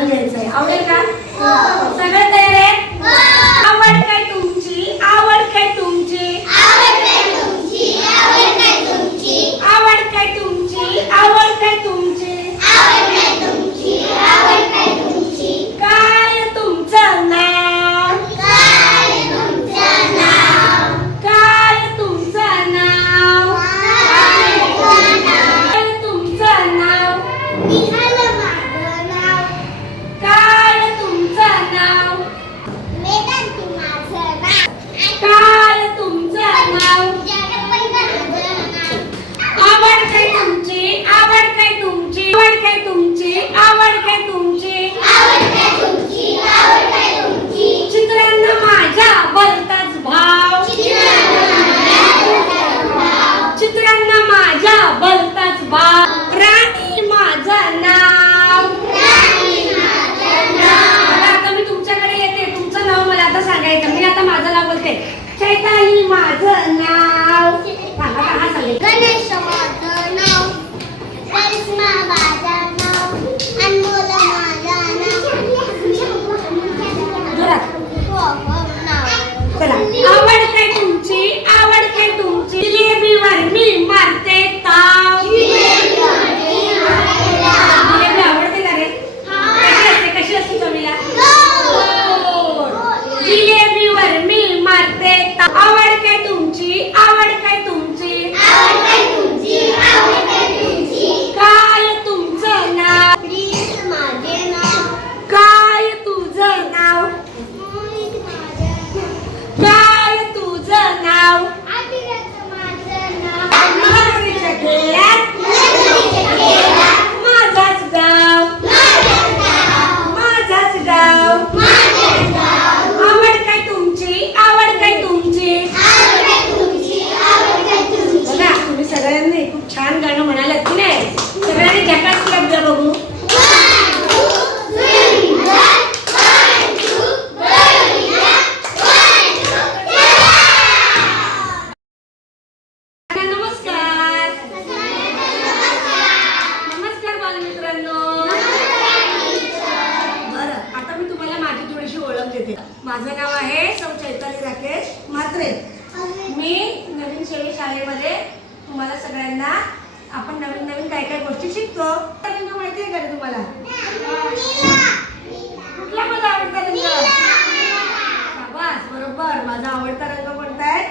नाव घ्यायचंय. आवडेल का? सगळे तयार आहेत? आवड काय तुमची? आवड काय तुमची? आवड काय तुमची? आवड काय तुमची? आवड काय तुमची? आवड काय तुमची? आवड काय तुमची? आवड काय तुमची? काय तुमचं नाव? काय तुमचं नाव? काय तुमचं नाव? काय तुमचं नाव? निहाल माझं नाव. काय तुमचं नाव? वेदांती माझं नाव. काय तुमचं नाव? आवड काय तुमची? आवड काय तुमची? आवड काय तुमची? आवड काय तुमची? आवड काय तुमची? आवड काय तुमची? चित्रांना माझ्या भलताच भाव. चित्रांना माझ्या भलताच भाव. राणी माझं नाव. आता मी तुमच्याकडे येते. तुमचं नाव मला आता सांगायचं. मी आता माझं नाव बोलते. चैताली माझं नाव. हा सांगेल. गणेश माझं नाव. करिश्मा माझं नाव. अनमोल माझं नाव. चला. आवड काय तुमची? आवड काय तुमची? जिलेबीवर मी मारते ताव. जिलेबी आवडते का रे? कशी असते चवीला? जिलेबीवर मी मारते ताव. आवड काय तुमची? आवड काय तुमची? आवड काय तुमची? आवड काय तुमची? काय तुमचं नाव? प्लीज माझे नाव. काय तुझं नाव? काय तुझं नाव? नगरीच्या खेळात माझाच गाव. माझाच गाव. आवड काय तुमची? आवड काय तुमची? बघा तुम्ही सगळ्यांनी खूप छान गाणं म्हणालात की नाही? सगळ्यांनी झकास क्लब द्या बघू. नमस्कार. नमस्कार बालमित्रांनो. बरं आता मी तुम्हाला माझी थोडीशी ओळख देते. माझं नाव आहे सौ चैताली राकेश म्हात्रे. मी नवीन शेळी शाळेमध्ये तुम्हाला सगळ्यांना आपण नवीन नवीन काय काय गोष्टी शिकतो. रंग माहिती आहे का रे तुम्हाला? कुठला माझा आवडता रंग? शाबास, बरोबर. माझा आवडता रंग कोणता आहे?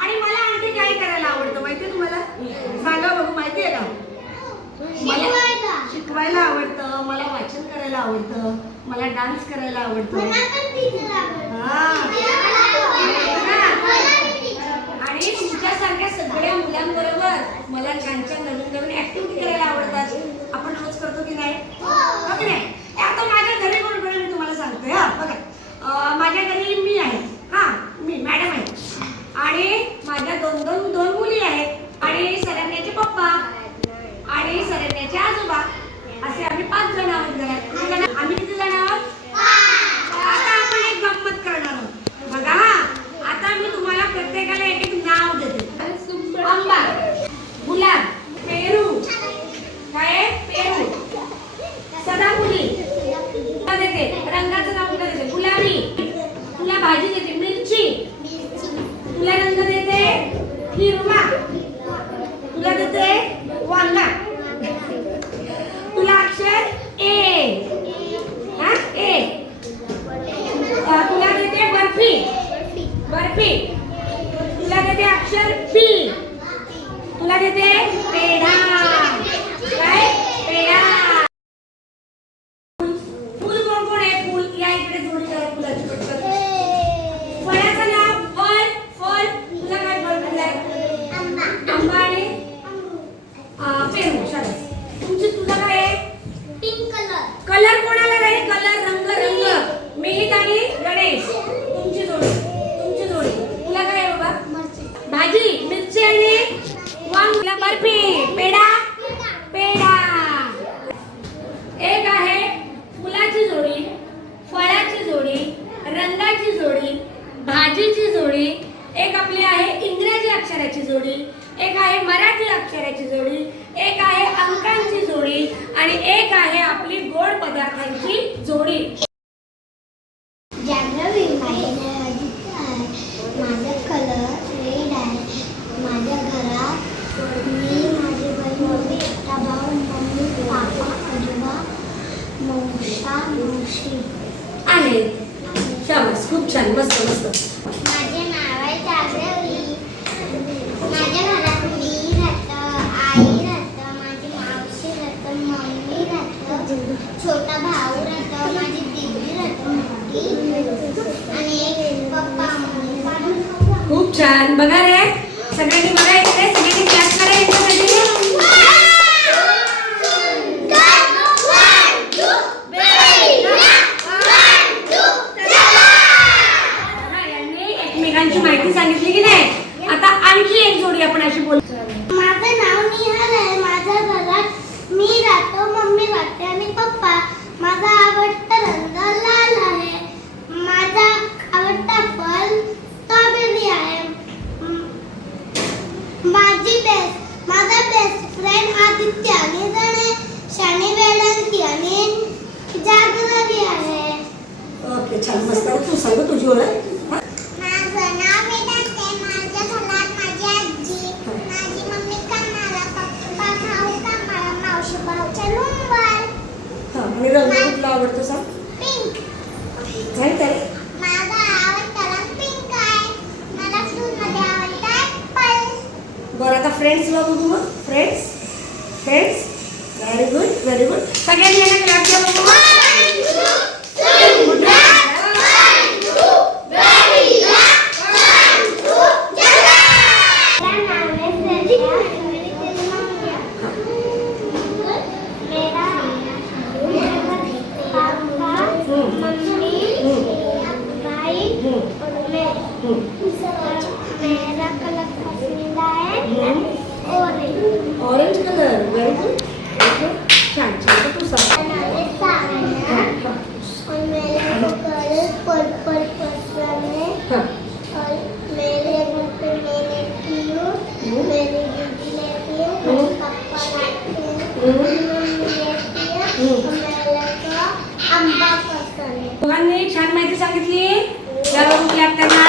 आणि मला आणखी काय करायला आवडतं माहितीये तुम्हाला? सांगा बघू. माहिती आहे का? मला शिकवायला आवडतं. मला वाचन करायला आवडतं. मला डान्स करायला आवडतो. आणि तुमच्यासारख्या सगळ्या मुलांबरोबर मला छान छान नवीन नवीन ऍक्टिव्हिटी करायला आवडतात. आपण रोज करतो की नाही? हो की नाही? आता माझ्या घरी कोण कोण मी तुम्हाला सांगते. हा बघा. माझ्या घरी मी आहे. हा मी मॅडम आहे. आणि माझ्या दोन मुली आहेत. आणि सरण्याचे पप्पा आणि सरण्याचे आजोबा असे आम्ही 5 जण आहोत घरात. आम्ही किती जण आहोत? आता आपण एक गंमत करणार आहोत. बघा हा. आता मी तुम्हाला प्रत्येकाला एक एक नाव देते. आंबा, गुलाब, पेरू, काय पेरू, सदाफुली देते. रंगाचं नाव तुला देते. गुलाबी. तुला भाजी देते. मिरची. तुला रंग देते हिरवा. तुला देते वांगा. तुला अक्षर ए. हा ए. तुला देते बर्फी. बर्फी. तुला देते अक्षर पी. तुला देते पेढा. काय पेढा. फुल कोण कोण आहे? फुल या इकडे जोडी करा फुलाची पटकन. फळाचं नाव फळ. फळ तुला काय फळ दिलंय? आंबा आणि पेरू. शाबास. तुझं काय आहे? Pink colour. कलर कोणाला नाही? कलर रंग. रंग मेहित आणि गणेश. तुमची जोडी. तुला काय आहे बाबा? भाजी मिरची आणि वांग. बर्फी. पेढा. पेढा. एक आहे फुलाची जोडी, फळाची जोडी, रंगाची जोडी, भाजीची जोडी. एक आपली आहे इंग्रजी अक्षराची जोडी. एक आहे मराठी अक्षराची जोडी. एक आहे अंकांची जोडी. आणि एक आहे आपली गोड पदार्थांची जोडी. जान्हवी माझे नाव आदित्य आहे. माझा कलर रेड आहे. माझ्या घरात मी, माझी बहीण, मोठा भाऊ, मम्मी, पापा, आजोबा, मौसा, मावशी आहे. शाबास, खूप छान, मस्त मस्त. माझे नाव आहे जान्हवी. माझ्या घरात मी राहतं, आई राहतं, माझी मावशी राहतं, मम्मी राहतं, छोटा भाऊ राहतं, माझी दीदी राहतं मोठी, आणि एक पप्पा मम्मी. खूप छान. बघा रे, सगळ्यांनी बघा इकडे, सगळ्यांनी क्लास करा यांच्यासाठी. एकमेकांची माहिती सांगितली की नाही. आता आणखी एक जोडी आपण अशी बोलतो. माझं नाव निहाल आहे. माझ्या घरात मी राहतो, मम्मी राहते आणि पप्पा. माझा आवडता रंग लाल आहे. माझा आवडता फळ स्ट्रॉबेरी आहे. माझा बेस्ट फ्रेंड आदित्य आणि शनी वेदांती आणि जागृती आहे. ओके, छान, मस्त. तू सांग तुझी ओळख. माझं नाव वेदांत आहे. माझ्या घरात माझी आजी, माझी मम्मी कामाला, पप्पा भाऊ कामाला, मावशी भाऊच्या रूमवर. आणि रंग कुठला आवडतो सांग. पिंक. झाली तरी. माझा आवडता रंग पिंक आहे. मला फ्रूटमध्ये आवडतं ॲपल. बरं, आता फ्रेंड्सला बघू मग. Friends very good, very good. सगळ्यांनी यांना क्लॅप द्या बघू. मेरा कलर पसंद है ऑरेंज कलर. व्हेरी गुड, छान छान. तू सांग. और मेरे कलर पर्पल पसंद है. और मेरे घर पे मैं रहती हूँ, मेरी दीदी रहती है, मेरे पापा रहते हैं, मम्मी रहती है, और मेरे को आंबा पसंद है. दोघांनी छान माहिती सांगितली. या बघू क्लॅप त्यांना.